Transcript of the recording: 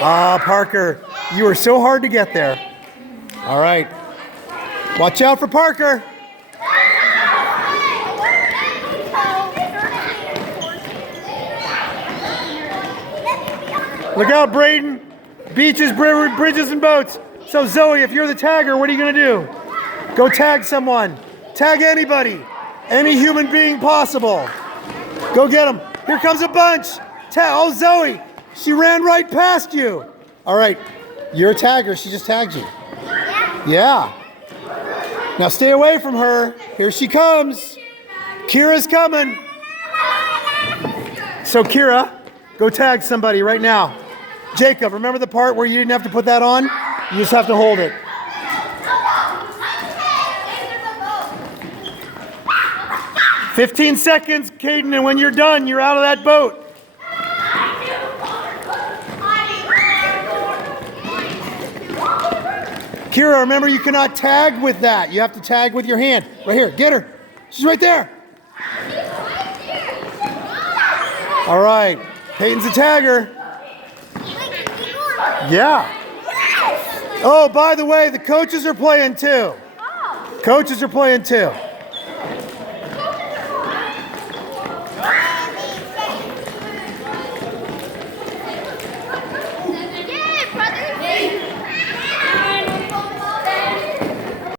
Parker, you were so hard to get there. All right. Watch out for Parker. Look out, Braden. Beaches, bridges, and boats. So, Zoe, if you're the tagger, what are you going to do? Go tag someone. Tag anybody. Any human being possible. Go get them. Here comes a bunch. Oh, Zoe. She ran right past you. All right. You're a tagger. She just tagged you. Yeah. Now stay away from her. Here she comes. Kira's coming. So, Kira, go tag somebody right now. Jacob, remember the part where you didn't have to put that on? You just have to hold it. "15 seconds, Caden, and when you're done, you're out of that boat." Kira, remember you cannot tag with that. You have to tag with your hand. Right here, get her. She's right there. All right, Peyton's a tagger. Yeah. Oh, by the way, the coaches are playing too. Coaches are playing too.